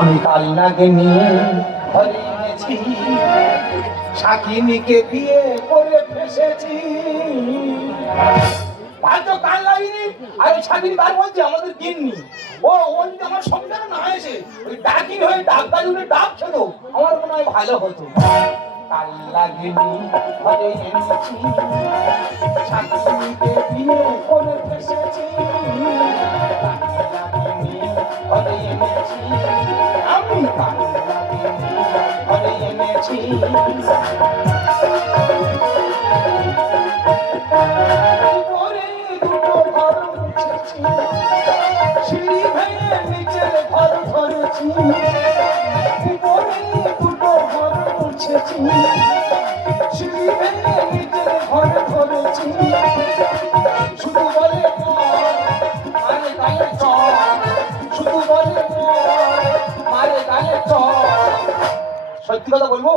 আমি কাল নাগে নিয়ে এনেছি সাকিনিকে বিয়ে করে ফেসেছি। ভালো কাল লাগেনি, আর ওই সাকিনি কার বলছে আমাদের গিন্নি। ও ও আমার সংসারে না এসে, ওই ডাকি হয়ে ডাক গাজুনে ডাক ছিল আমার মনে হয় ভালো হতো। কাল লাগেনি ঘরে এনেছি সাকিনিকে বিয়ে করে ফেসেছি। ঘরে এনেছি সিঁড়ি ভেঙে নিচের ঘর ধরেছি দুটো ঘর মুছেছি সত্যি কথা বলব?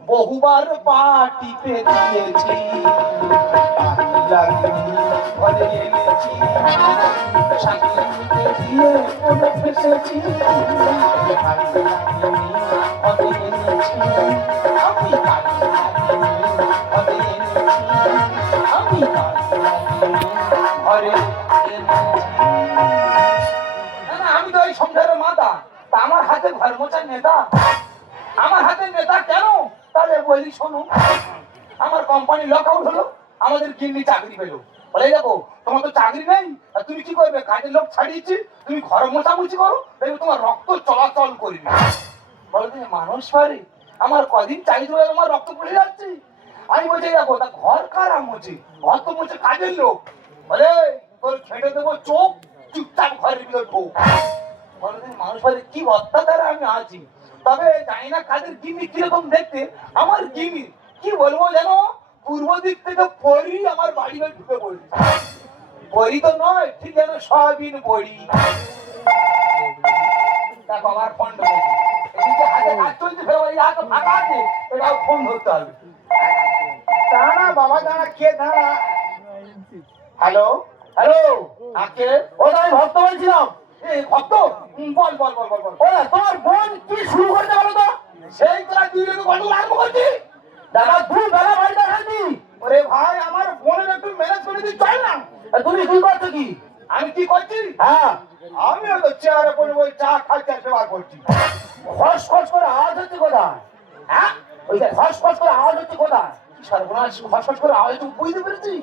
বহুবার পা টিপে দিয়েছি আমি তো এই সংসারের মাতা। তা আমার হাতে ঘর মোছার নেতা। আমার হাতে নেতা কেন? তাহলে বলি শোনো আমার কোম্পানি লক আউট হলো, আমাদের গিন্নি চাকরি পেল। বলে দেখো, তোমার তো চাকরি নেই তুমি কি করবে? কাজের লোক ছাড়িয়েছি, তুমি ঘর মোছামুছি করো, দেখবে তোমার রক্ত চলাচল করবে বলে মানুষ পারে আমার কদিন চাকরি হয়ে আমার রক্ত পড়ে যাচ্ছে। আমি বলছি দেখো, তা ঘর কারা মোছে ঘর তো মোছে কাজের লোক। বলে তোর খেটে দেবো চোখ, চুপচাপ ঘরের ভিতর ঢোক। বলে মানুষ পারে কি অত্যাচারে আমি আছি? তবে জানি না কাদের গিমি, কীরকম দেখতে। আমার গিমি, কি বলব জানো? পূর্ব দিক থেকে পরি আমার বাড়ি ঢুকে পড়ি পরি তো নয়, ঠিক যেন সয়াবিন বড়ি দেখো আমার ফোন ঢুকেছে এদিকে হাতে কাজ চলছে, ফের ওই ফাঁকা আছে, এটাও ফোন ধরতে হবে। দাঁড়া বাবা, দাঁড়া, কে দাঁড়া? হ্যালো হ্যালো আকে ও, আমি ভক্ত বলছিলাম। এই ভক্ত? বল বল বল বল বল। ও তোমার বোন কি শুরু করতে বলো তো? সেই তোরা দুই লোক আরম্ভ করছি। দাদা তুই বেলা বাড়িতে খাবি ওরে ভাই আমার বোনের একটু ম্যানেজ করে দিই চল না। তুমি কি করছ কি? আমি কি করছি? হ্যাঁ। আমি তো চেয়ারে পড়ে ওই চা খাইতে সেবা করছি। খস খস করে আওয়াজ হচ্ছে কোথায়? হ্যাঁ? ওই খস খস করে আওয়াজ হচ্ছে কোথায়? সর্বনাশ করে আওয়াজ বুঝতে পেরেছি?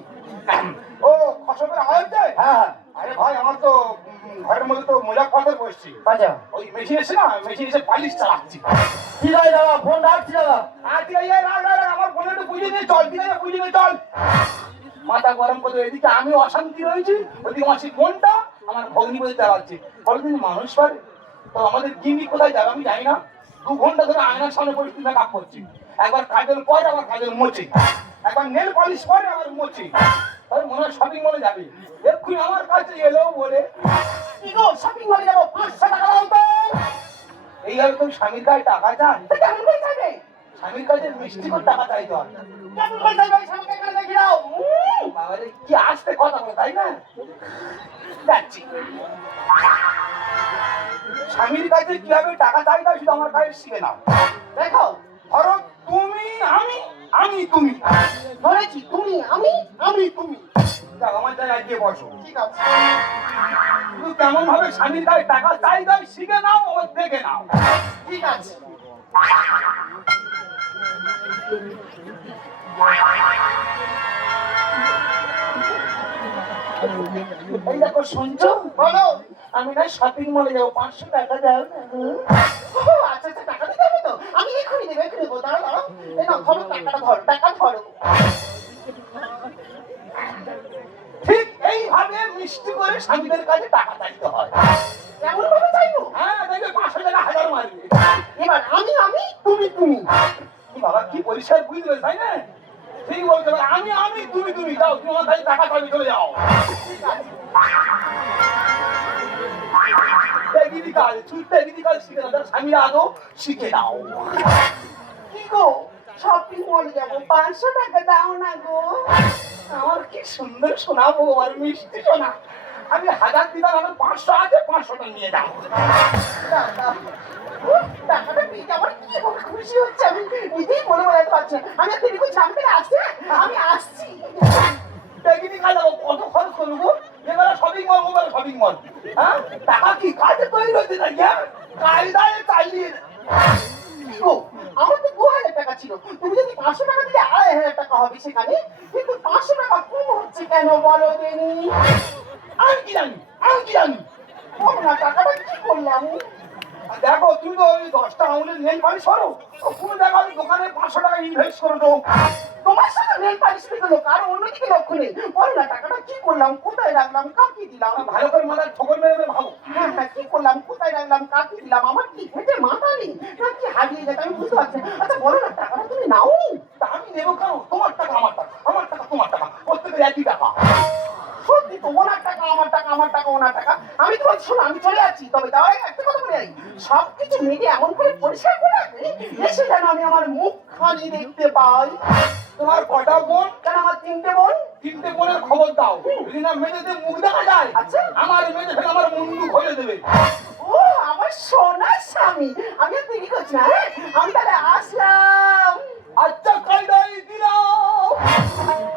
ও করে আওয়াজ যায় হ্যাঁ। আরে ভাই আমার তো ঘরের মধ্যে তো মজা কথা বসছি আচ্ছা। ওই মেশিন এসে না মেশিন এসে পালিশ চালাচ্ছি। ঠিক আছে দাদা? ফোন রাখছি দাদা। আর ঠিক আছে রাখ রাখ রাখ, আমার ফোনে একটু বুঝিয়ে নিয়ে চল ঠিক আছে বুঝিয়ে নিয়ে চল মাথা গরম করে এদিকে আমি অশান্তি রয়েছি ওদিকে আমার সেই বোনটা আমার ভগ্নি বলে চালাচ্ছে বলে তুমি মানুষ পারে। তো আমাদের গিন্নি কোথায় যাবে আমি জানি না। দু ঘণ্টা ধরে আয়নার সামনে পরিস্থিতি মেকআপ করছি। একবার কাজের পরে, আবার কাজের মোচে। একবার নেল পলিশ পরে, আবার মোচে। তাই মনে হয় শপিং মলে যাবে? এক্ষুনি আমার কাছে এলো বলে, কি গো শপিং মলে যাব? পাঁচশো টাকা দাও তো। এইভাবে তুমি স্বামীর কাছে টাকা চান? তা কেমন স্বামীর কাছে মিষ্টি করে টাকা চাইতে হয়। কেমন করে চাইবে? স্বামীকে কাছে দাও। কি আসতে কথা বলে, তাই না? যাচ্ছি। স্বামীর কাছে কীভাবে টাকা চাইতে হয় শুধু আমার কাছে শিখে নাও। দেখো, ধরো তুমি আমি আমি তুমি। ধরেছি তুমি আমি আমি তুমি। আমার জায়গায় গিয়ে বসো। ঠিক আছে। শুধু কেমন ভাবে স্বামীর কাছে টাকা চাই দাও শিখে নাও ও দেখে নাও। ঠিক আছে। এই দেখো শুনছো? বলো। আমি না শপিং মলে যাব। পাঁচশো টাকা দাও না। আচ্ছা আচ্ছা টাকা দিতে হবে তো। আমি এক্ষুনি দেবো এক্ষুনি দেবো। দাঁড়াও এই নাও, ধরো, টাকাটা ধরো, টাকা ধরো। ঠিক এইভাবে মিষ্টি করে স্বামীদের কাছে টাকা চাইতে হয়। হ্যাঁ পাঁচশো টাকা হাজার মারবে। এবার আমি আমি, তুমি তুমি। কি বাবা, কি তাই না? ঠিক বলতে আমি আমি, তুমি তুমি। যাও তুমি কাছে টাকা চলে যাও। টেকনিক্যাল তুই টেকনিক্যাল শিখে না স্বামী আদৌ শিখে নাও কি গো শপিং মল যাব? পাঁচশো টাকা দাও না গো। আমার কি সুন্দর শোনাবো আর মিষ্টি শোনা। আমি হাজার দিলাম আমার পাঁচশো আছে পাঁচশোটা নিয়ে উফ, টাকাটা পেয়ে আমার কি খুশি হচ্ছে আমি? নিজেই বলে বেড়াতে পারছি। আমি আর দেরি করছি আমি আসছি? আমি আসছি। দেখিনি কত এবারে শপিং মল ওবারে শপিং মল হ্যাঁ? টাকা কি? কাজে তৈরি হচ্ছে না হ্যাঁ? কায়দায় চালিয়ে আমার তো দু হাজার টাকা ছিল। তুমি যদি পাঁচশো টাকা দিলে আড়াই হাজার টাকা হবে সেখানে। কিন্তু পাঁচশো টাকা কম হচ্ছে কেন বলো দেনি? আমি কি জানি? আমি কি জানি? টাকাটা কি করলাম? দেখো তুমি তো ওই দশটা আঙুলের নেই পানি সরো তুমি দেখো আমি দোকানে পাঁচশো টাকা ইনভেস্ট করে দেবো। তোমার সাথে নেল পালিশ পেতে লোক আর অন্যদিকে লক্ষ্য নেই। বলো না টাকাটা কি করলাম? কোথায় রাখলাম? কাকে দিলাম? ভালো করে মাথায় ঠোকর মেরে ভাবো। হ্যাঁ হ্যাঁ কি করলাম? কোথায় রাখলাম? কাকে দিলাম? আমার কি হেঁটে মাথা নেই? না কি হারিয়ে গেছে? আমি বুঝতে পারছি না। আচ্ছা বলো না টাকাটা তুমি নাও তা আমি নেব কেন? তোমার টাকা আমার টাকা আমার টাকা তোমার টাকা। প্রত্যেকের একই টাকা। সত্যি তো ওনার টাকা আমার টাকা আমার টাকা ওনার টাকা। আমি তো বলছি শোনো আমি চলে যাচ্ছি তবে আগে একটা কথা বলে যাই। সব কিছু মেঘে এমন করে পরিষ্কার করে রাখবে এসে যেন আমি আমার মুখ খানি দেখতে পাই। তোমার কটা বোন? কেন আমার তিনটে বোন? তিনটে বোনের খবর দাও। যদি না মেয়েদের মুখ দেখা যায়। আচ্ছা। আমার মেয়ে ফেলে আমার মুন্ডু খুলে দেবে। ও আমার সোনার স্বামী। আমি আর দেরি করছি না হ্যাঁ? আমি তাহলে আসলাম। আচ্ছা কায়দাই দিলাম।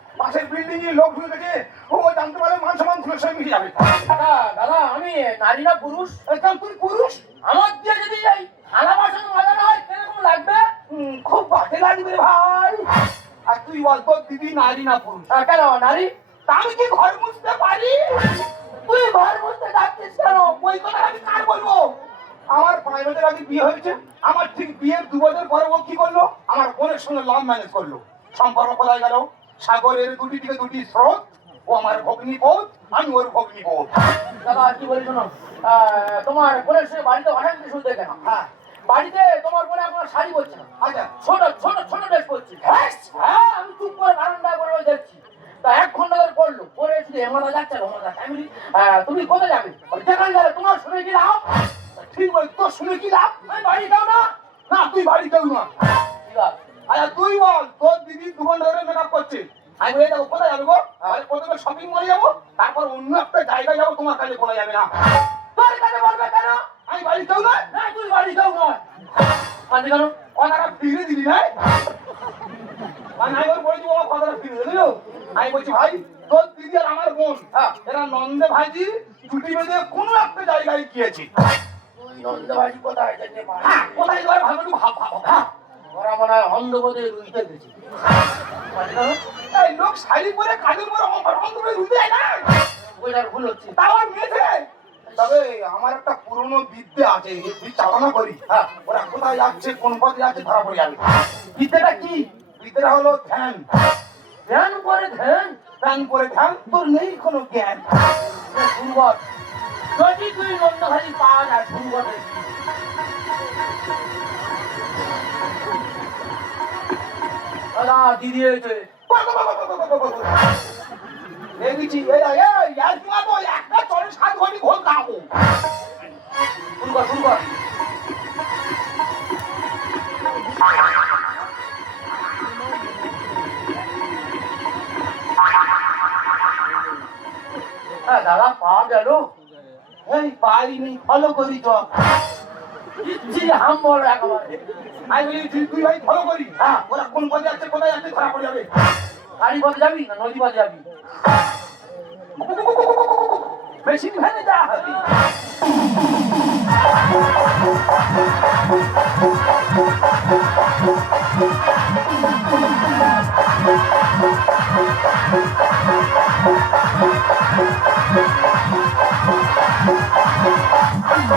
পাশের বিল্ডিং এ লোক ঢুকে গেছে ও জানতে পারলে মান সম্মান খুলে সঙ্গে মিশে যাবে। দাদা দাদা আমি নারী না পুরুষ? একদম তুই পুরুষ? আমার দিয়ে যদি এই থালা বাসন বাজানো হয় কীরকম লাগবে? খুব বাজে লাগবে ভাই। আর তুই বল তোর দিদি নারী না পুরুষ? কেন নারী? তা আমি কি ঘর মুছতে পারি? তুই ঘর বসতে ডাকছিস কেন? ওই কথা আমি কার বলব? আমার পাঁচ বছর আগে বিয়ে হয়েছে। আমার ঠিক বিয়ের দু বছর পরে ও কি করল? আমার বোনের সঙ্গে লাভ ম্যানেজ করল। সম্পর্ক কোথায় গেল? সাগরের দুটি দিকে দুটি স্রোত ও আমার ভগ্নি বোধ আমি ওর ভগ্নি বোধ দাদা কি বলি শোনো? তোমার বোনের সঙ্গে বাড়িতে অনেক কিছু শুনতে কেন হ্যাঁ। বাড়িতে তোমার বোনে এখন শাড়ি পরছে না। আচ্ছা। ছোট ছোট ছোট ড্রেস পরছে। হ্যাঁ। আমি চুপ করে বারান্দা করে দেখছি তা এক ঘণ্টা ধরে পড়ল। পরে শুধু এমন যাচ্ছে ওমরা আমি তুমি কোথায় যাবে? যেখানে যাবে তোমার শুনে কি লাভ? ঠিক বলে তোর শুনে কি লাভ? আমি বাড়ি যাও না। না তুই বাড়ি কেউ না। ঠিক আছে আচ্ছা তুই বল তোর দিদি দু ঘণ্টা ধরে মেকআপ করছে। আমি বলে যাব কোথায় যাব গো প্রথমে শপিং মলে যাব তারপর অন্য একটা জায়গায় যাব তোমার কাছে বলা যাবে না। তোর কাছে বলবে কেন? আমি বাড়ি কেউ নয়। না তুই বাড়ি যাও নয়। কাঁদে কেন কথাটা ফিরে দিলি না মানে আমি বলে দিব কথাটা ফিরে দিলি আমি বলছি ভাই তোর দিদি আর আমার বোন হ্যাঁ। এরা নন্দে ভাইজি ছুটি বেঁধে কোনো একটা জায়গায় গিয়েছে। তুই নন্দবাড়ি কোথায়? হ্যাঁ কোথায় যাবে ভালো ভাব ভাব। হ্যাঁ। ওরা মনে হয় অন্ধবোধে রুইতে গেছে এই লোক শাড়ি পরে কাজের পরে বন্ধ করে ঘুরতে যায় না। ওইটার ভুল হচ্ছে। তাও মেয়েছে? তবে আমার একটা পুরনো বিদ্যে আছে চালনা করি। হ্যাঁ। ওরা কোথায় যাচ্ছে কোন পথে যাচ্ছে ধরা পড়ে যাবে। বিদ্যাটা কি? বিদ্যেটা হলো ধ্যান। ধ্যান করে ধ্যান? ধ্যান করে ধ্যান তোর নেই কোনো জ্ঞান। দুর্বল। যদি তুই নন্দভারি পাওয়া যায় দুর্বল দাদা দিদি হয়েছে দেখেছি এই এই ইয়ার একটা চলে, সাত ঘন্টি ঘোল খাব দাদা পাওয়া গেল। এই, পাইনি ফলো করি তো। ইচ্ছি হাম বল আমি বলি তুই ভাই ফলো করি। হ্যাঁ। ওরা কোন পথে যাচ্ছে কোথায় যাচ্ছে ধরা পড়ে যাবে। গাড়ি পথে যাবি না নদী পথে যাবি? বেশি ভেঙে যা। হবে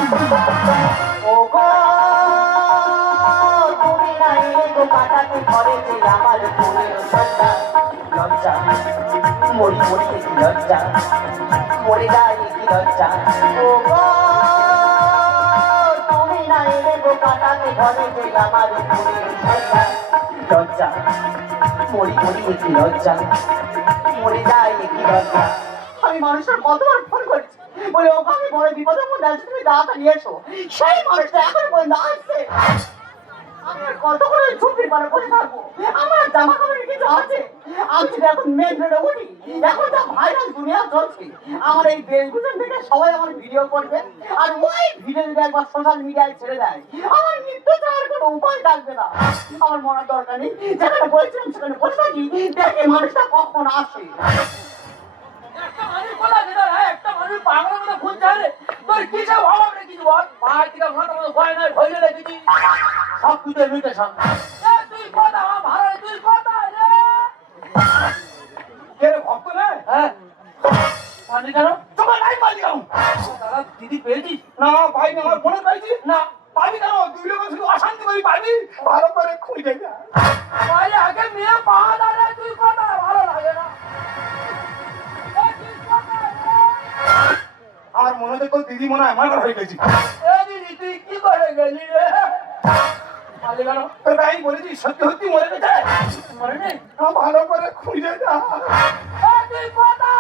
ওগো তুমি নাই তো কাটাতে ঘরে যে আমার মনের লজ্জা লজ্জা মরি মরি কি লজ্জা মরে যায় কি লজ্জা ও তুমি নাই তো কাটাতে আমি মানুষের কতবার ফোন করি? বলে ও আমি বড় বিপদের মধ্যে আছি, তুমি নিয়ে এসো। সেই মানুষটা এখন পর্যন্ত আসছে। আমি আর কত করে ঝুঁকির বসে থাকব? আমার জামা কাপড়ের কিছু আছে? আমি এখন মেন উঠি, এখন যা ভাইরাল দুনিয়া চলছে, আমার এই বেলগুলোর থেকে সবাই আমার ভিডিও করবে, আর ওই ভিডিও যদি একবার সোশ্যাল মিডিয়ায় ছেড়ে দেয়, আমার মৃত্যু যাওয়ার কোনো উপায় না। আমার মরার দরকার নেই। যেখানে বলেছিলাম সেখানে বসে থাকি দেখে মানুষটা কখন আসে? একটা মানুষ বলা যেত না একটা মানুষ পাগলের মতো খুঁজছে রে তোর সব বল মাথা মতো ভয় ভয় রেখেছি সব কিছু তুই কথা আমার ভালো তুই কথা রে। কে রে ভক্ত না হ্যাঁ। জানি কেন? তোমার নাই দাদা দিদি পেয়েছিস না পাইনি আমার মনে পাইছি। না। পাবি কেন? দুই লোক শুধু অশান্তি করি পাবি? ভালো করে খুঁজে যা। আগে মেয়ে পাওয়া দাঁড়ায় তুই কথা ভালো লাগে না। আমার মনে হচ্ছে তোর দিদি মনে হয় আমার হয়ে গেছি দিদি, তুই কি করে গেলি রে? তাই বলেছি সত্যি সত্যি মরে গেছে নেই? ভালো করে খুঁজে যা। তুই কথা?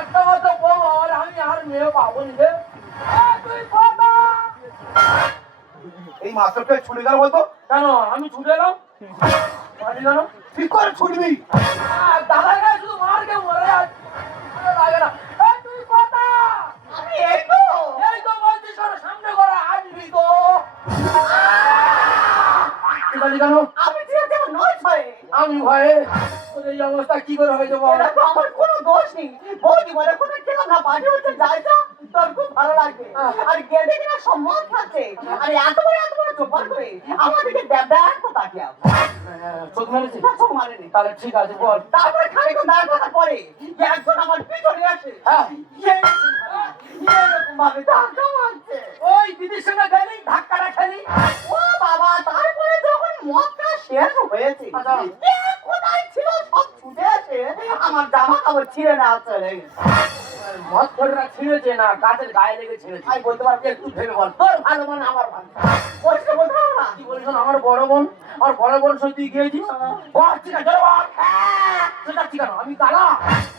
একটা মতো বউ আর আমি আর মেয়ে পাবো নি রে। তুই কথা? এই মাস্টারটা ছুটে গেল বলতো? কেন আমি ছুটে কেন ঠিক করে ছুটবি? দাদার গায়ে শুধু মার কে মরে লাগে না এ, তুই কথা আমি এই তো এই তো বলছি সরো সামনে করা আসবি তো তুই পালি আমি নয় ছয় আমি ভয়ে এই অবস্থা কি করে হয়েছে বল এটা আমার কোনো দোষ নেই। বৌদি মানে কোনো খেলাম না পার্টি হচ্ছে, যাই যা। তোর খুব ভালো লাগবে। আর গেটে কিনা সম্মান থাকছে আর এত বড় এত বড় চোপার করে আমাদেরকে দেব দেখ তো তাকিয়ে আছে চোখ মেরেছি? চোখ মারেনি। তাহলে ঠিক আছে বল। তারপরে খানিকক্ষণ দাঁড় করার পরে একজন আমার পিছনে আসে হ্যাঁ। এরকম ভাবে ধাক্কা মারছে। ওই দিদির সঙ্গে গেলি? ধাক্কাটা খেলি? ও বাবা তারপরে যখন মদটা শেষ হয়েছে আচ্ছা। কোথায় ছিল সব ছুটে এসে আমার জামা কাপড় ছিঁড়ে না চলে গেছে। ছিঁড়েছে না গাছের গায়ে লেগে ছিঁড়েছে আমি বলতে পারব একটু ভেবে বল। তোর ভালো মানে আমার ভালো না? কি আমার বড় বোন আমার বড় বোন সত্যি গিয়েছিস? বল ঠিক আছে হ্যাঁ, সেটা ঠিক আছে আমি কালা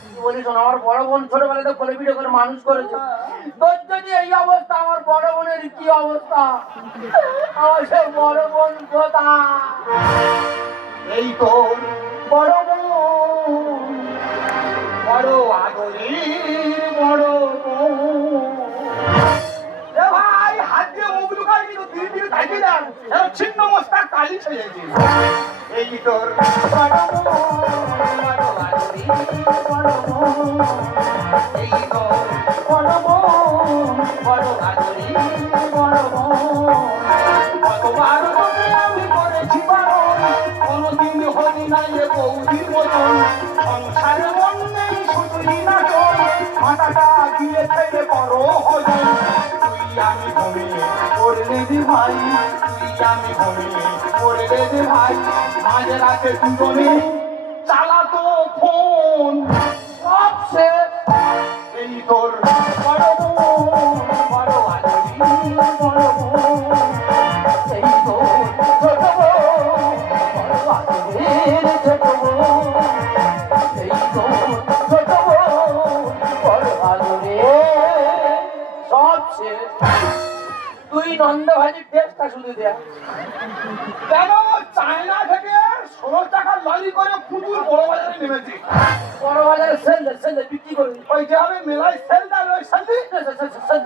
কি বলিস আমার বড় বোন ছোটবেলাতে কোলে পিঠে করে মানুষ করেছে। তোর যদি এই অবস্থা আমার বড় বোনের কি অবস্থা? আমার সে বড় বোন কোথায়? এই তো বড় বোন, বড় আদরের বড় ভাই, হাত দিয়ে মুখ লুকাই দিল দিদি দিদি তাকিয়ে দেন ছিন্ন মস্তা কালি ছেড়েছে এই তোর মাথাটা দিয়ে থেকে বড় হয়ে আমি ঘুমিয়ে পড়লে যে ভাই, তুই আমি ঘুমিয়ে পড়লে যে ভাই, মাঝে রাতে দুজনে চালাতো নন্দ ভাজির টেস্টটা শুধু দেয়া। কেন? চায়না থেকে ষোলো টাকা লরি করে পুতুল বড় বাজারে নেমেছি। বড় বাজারে সেল সেল বিক্রি করবি। ওই যে আমি মেলায় সেল দেয় ওই। সেল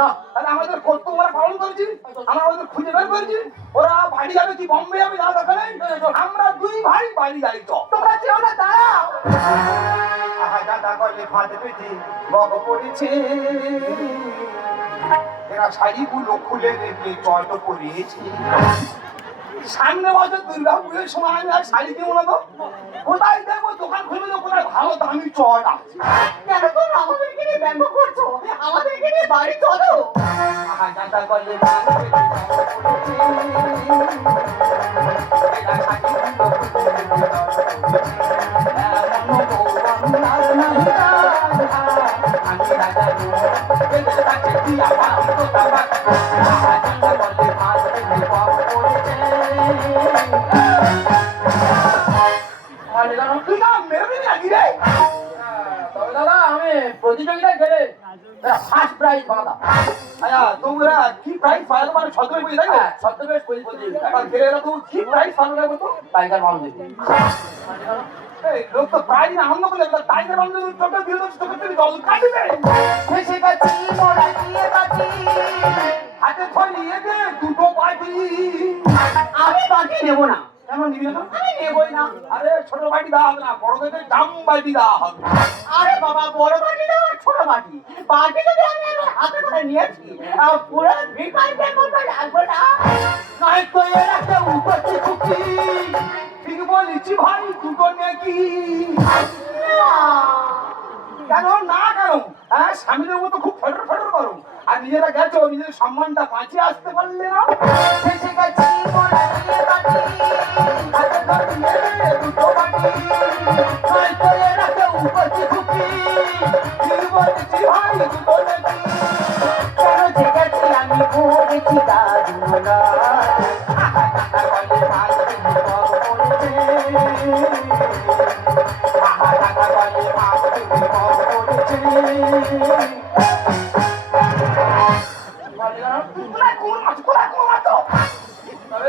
না। তাহলে আমাদের কর্তব্য পালন করেছি, আমরা ওদের খুঁজে বের করেছি, ওরা বাড়ি যাবে কি, বম্বে যাবে, যা দরকার নেই, আমরা দুই ভাই বাড়ি যাই তো। তোমরা চেও না, দাঁড়াও। দাদা কলে ফাঁদে পেতে বগ পড়েছে। এরা শাড়িগুলো খুলে রেখে জল পরিয়েছে সামনে বছর দুর্গা পুজোর সময় আমি আর শাড়ি কিনবো না তো। কোথায় দেখব দোকান খুলবে তো কোথায়? ভালো দামি চট আছে। কেন তোমরা আমাদেরকে নিয়ে ব্যঙ্গ করছ? আমাদেরকে নিয়ে বাড়ি চলো। আহা, ফার্স্ট প্রাইজ আয়া, তোমরা কি প্রাইস পাওয়ার মানে তাই না? হ্যাঁ ছদ্মবেশ কি প্রাইস টাইগার এই লোক তো প্রাইজ না আনন্দ করলে এবার টাইগার বান্ধব চোখে দিল তো তুমি জল কাটবে। ভেসে গেছি মোরা গিয়ে বাঁচি। হাতে ছড়িয়ে দে দুটো বাটি। আমি বাকি নেব না। আরে দেওয়া হবে না দেওয়া হবে। আরে বাবা, বড় ছোট আমি করে ঠিক ভাই, দুটো নাকি? কেন, না কেন? হ্যাঁ স্বামীদের মতো খুব ফেটর ফেটর করো। আর নিজেরা গেছো নিজের সম্মানটা বাঁচিয়ে আসতে পারলে না? গেছি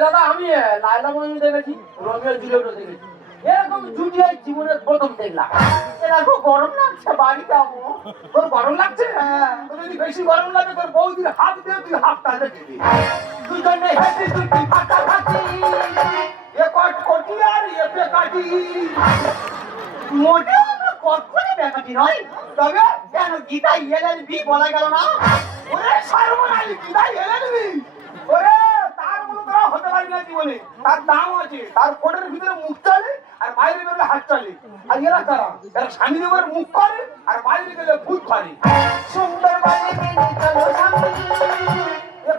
দাদা, আমি লায়লা মজনু দেখেছি, রোমিও জুলিয়েটও দেখেছি। এরকম জুটি জীবনের প্রথম দেখলাম। এরা খুব গরম লাগছে, বাড়ি যাব। তোর গরম লাগছে? তোর যদি বেশি গরম লাগে, তোর বৌদির হাত দিয়ে তুই হাত টানে দিবি। দুজনে হেঁটে দুটি ফাটাফাটি এ কট কটি আর এ পে কাটি মোটেও আমরা কখনই ব্যাপারটি নয়, তবে কেন গীতা ইয়েলেন বি বলা গেল না। ওরে সর্বনালী বিদায় এলে নিবি ওরে তার হতে পারবি না জীবনে। তার দাম আছে, তার কোটের ভিতরে মুখ চলে আর বাইরে বেরোলে হাত চলে। আর এরা কারা? এরা মুখ করে আর বাইরে গেলে ভূত করে। সুন্দর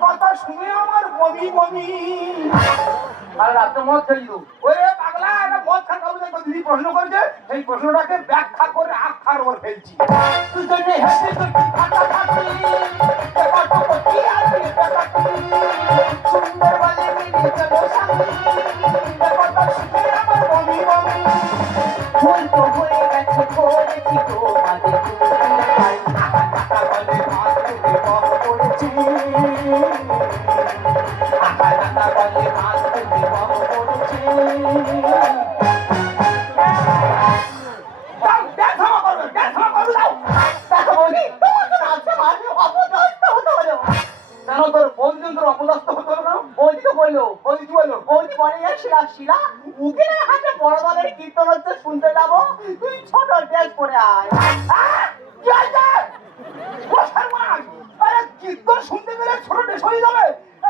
কথা শুনে আমার বমি বমি। আর রাত্রে মদ দিত ওরে পাগলা একটা মদ খাওয়া হবে না দিদি প্রশ্ন করেছে সেই প্রশ্নটাকে ব্যাখ্যা করে আখ্যার ওর ফেলছি। দুজনে হেসে দুটি ফাটাফাটি এ কত কটি আর এ পেটাটি সুন্দর বলে মেনে চলো স্বামী এ কথা শুনে আমার বমি বমি। ভুল তো হয়ে গেছে করেছি তোমাদের কম পড়েছে টাকা টাকা বলে দেখা করো, দেখা করো, শিলা, উকিলের হাতে বড় দলের কীর্তন শুনতে যাব, তুই ছোট ড্রেস পরে আয়। কীর্তন শুনতে গেলে ছোট দেশ হয়ে যাবে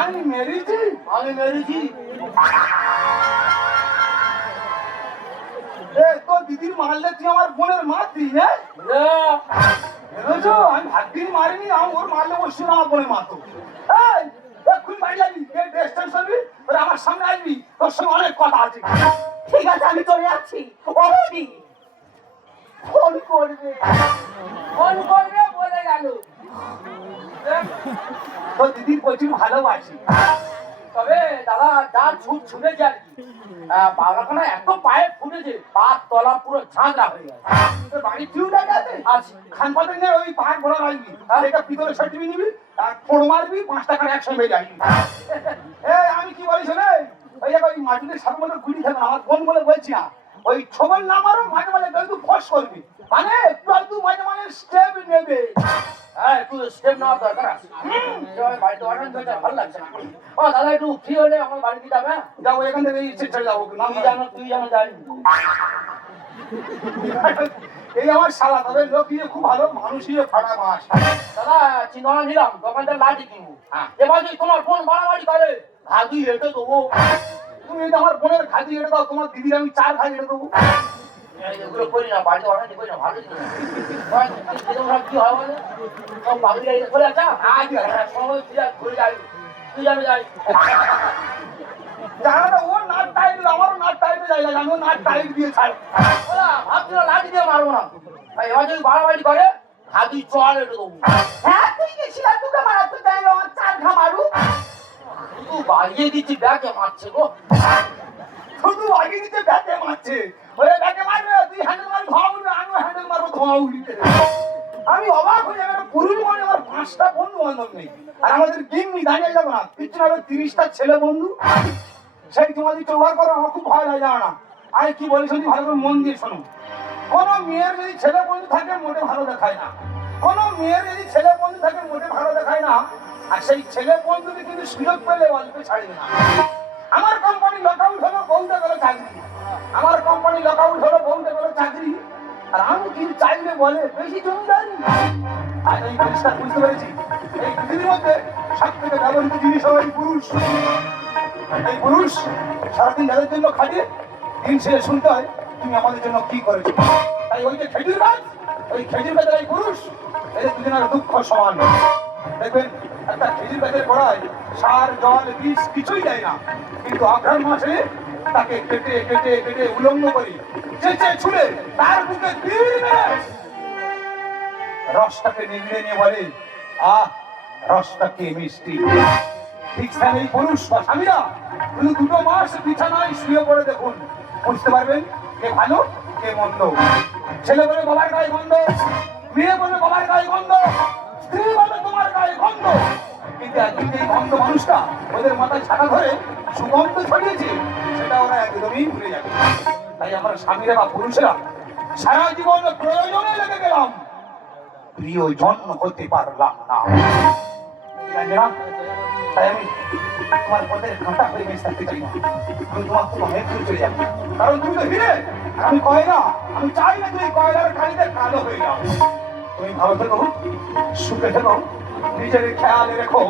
আমি মেরেছি আমি মেরেছি। তোর দিদির মারলে তুই আমার বোনের মারতি না? বুঝেছ আমি ভাগ্যিনি মারিনি আমি ওর মারলে বসছিল আমার বোনের মারতো। এই এক্ষুনি বাড়ি যাবি এই ড্রেস চেঞ্জ করবি ওরা আমার সামনে আসবি তোর সঙ্গে অনেক কথা আছে। ঠিক আছে আমি চলে যাচ্ছি। বৌদি ফোন করবে। ফোন করবে বলে গেল। তোর দিদির প্রচুর ভালোবাসি। তবে দাদা যা ছুট আর কি আহ, এত পায়ে ফুটেছে পা তলা পুরো ঝাঁকড়া হয়ে গেছে। বাড়ির টিউটা গেছে? আছে খান পাতে নিয়ে ওই পাহাড় ঘোরা রাখবি। আর এটা পিতলের শার্ট নিবি আর ফোন মারবি পাঁচ টাকার একসঙ্গে যাবি। আমি কি বলি শোনে? ওই দেখো ওই মাটিতে মতো গুলি আমার বোন বলে বলছি না। ওই ছবল না মারো মাঝে মাঝে একটু ফস করবি। মানে একটু একটু মাঝে মাঝে স্টেপ নেবে। হ্যাঁ একটু স্টেপ নেওয়ার দরকার আছে। বাড়িতে অনেক ভালো লাগছে। না ও দাদা একটু ফ্রি হলে আমার বাড়িতে যাবে যাব এখান থেকে ইচ্ছে চলে যাব তুই জানো তুই জানো যাই। এই আমার শালা তবে লোক দিয়ে খুব ভালো মানুষই ফাটা মাছ। দাদা চিন্তা নিলাম দোকানটা লাঠি কিনবো। হ্যাঁ। এবার যদি তোমার ফোন বাড়াবাড়ি করে ভাবি হেঁটে দেবো। তুমি আমার বোনের খাদি এটা দাও তোমার দিদির আমি চার ভাই এটা দেবো। বাড়াবাড়ি করে হাতি চল একটু হ্যাঁ তুই গেছিলাম তোকে মারাতে দেয় আমার চার ঘা মারু শুধু বাড়িয়ে দিচ্ছি, ব্যাগে মারছে গো। শুধু আগে দিতে ব্যাটে মারছে। আমি অবাক হয়ে যাবে পুরুষ মানে আমার পাঁচটা বন্ধু বান্ধব নেই। আর আমাদের গিন্নি দাঁড়িয়ে যাব না, পিছনে হবে তিরিশটা ছেলে বন্ধু। সেই তোমাদের জোগাড় করো, আমার খুব ভয় লাগে না? আমি কি বলি শুনি ভালো করে মন দিয়ে শোনো। কোনো মেয়ের যদি ছেলে বন্ধু থাকে, মোটে ভালো দেখায় না। কোনো মেয়ের যদি ছেলে বন্ধু থাকে, মোটে ভালো দেখায় না। আর সেই ছেলে বন্ধুকে কিন্তু সুযোগ পেলে অল্পে ছাড়বে না। আমার কোম্পানি লকআউট হলো বউতে গেলো চাকরি। আমার কোম্পানি লকআউট হলো বউতে গেলো চাকরি। আর আমি কিন্তু চাইলে বলে, বেশি জমিদারি আর এই জিনিসটা বুঝতে পেরেছি। এই পৃথিবীর মধ্যে সব থেকে ব্যবহৃত জিনিস হলো এই পুরুষ। এই পুরুষ সারাদিন যাদের জন্য খাটে, দিন শেষে শুনতে হয়, তুমি আমাদের জন্য কি করেছ? তাই ওই যে খেজুর গাছ, ওই খেজুর গাছের এই পুরুষ, এদের দুজনের দুঃখ সমান। দেখবেন, একটা খেজুর গাছের গোড়ায় সার, জল বীজ কিছুই দেয় না। কিন্তু আঘ্রাণ মাসে তাকে কেটে কেটে কেটে উলঙ্গ করে চেঁচে ছুড়ে তার বুকে রসটাকে নিগড়ে নিয়ে বলে, আহ, রসটা কে মিষ্টি? ঠিক স্থানে এই পুরুষ বা স্বামীরা শুধু দুটো মাস বিছানায় শুয়ে পড়ে দেখুন। বুঝতে পারবেন কে ভালো, কে মন্দ। ছেলে বলে বাবার গায়ে গন্ধ, মেয়ে বলে বাবার গায়ে গন্ধ। যে মানুষটা ওদের মাথায় ছাটা ধরে সুগন্ধ ছড়িয়েছে, সেটা ওরা একদমই ভুলে যাবে। তাই আমরা স্বামীরা বা পুরুষেরা সারা জীবন প্রয়োজনে লেগে গেলাম। প্রিয়জন হতে পারলাম না। তাই আমি তোমার পথের কাঁটা হয়ে বেঁচে থাকতে চাই না। আমি তোমার অনেক দূর চলে যাব। কারণ তুমি তো হিরে আমি কয়লা। আমি চাই না তুমি কয়লার খালিতে কালো হয়ে যাও। তুমি ভালো থেকো, সুখে থেকো। নিজের খেয়াল রেখো।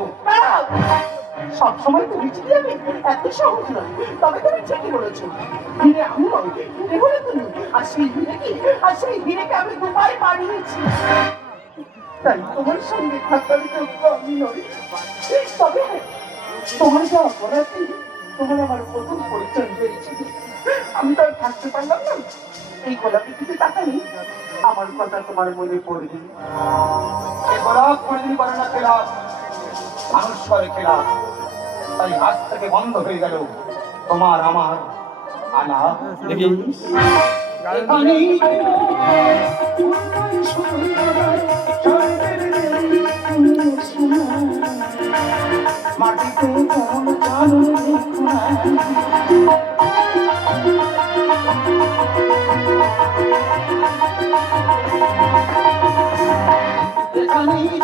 সবসময় তুমি এত সহজ নয় তবে তুমি ঠিকই বলেছ। হিরে আমি তুমি আর সেই আর সেই আমি তাই তোমার সঙ্গে যোগ্য আমি নই। তবে হ্যাঁ, তোমার যা অপরাধী তোমার আমার প্রথম পরিচয় হয়েছিল আমি তো আর থাকতে পারলাম না। এই গোলাপি দিকে তাকানি আমার কথা তোমার মনে পড়বে গোলাপ কোনদিন করে না খেলাস মানুষ করে খেলাস তাই আজ থেকে বন্ধ হয়ে গেল তোমার আমার আলাপ। এখানেই মাটিতে কোন জানো দেখো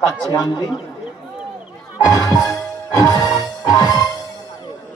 কাছে আনলি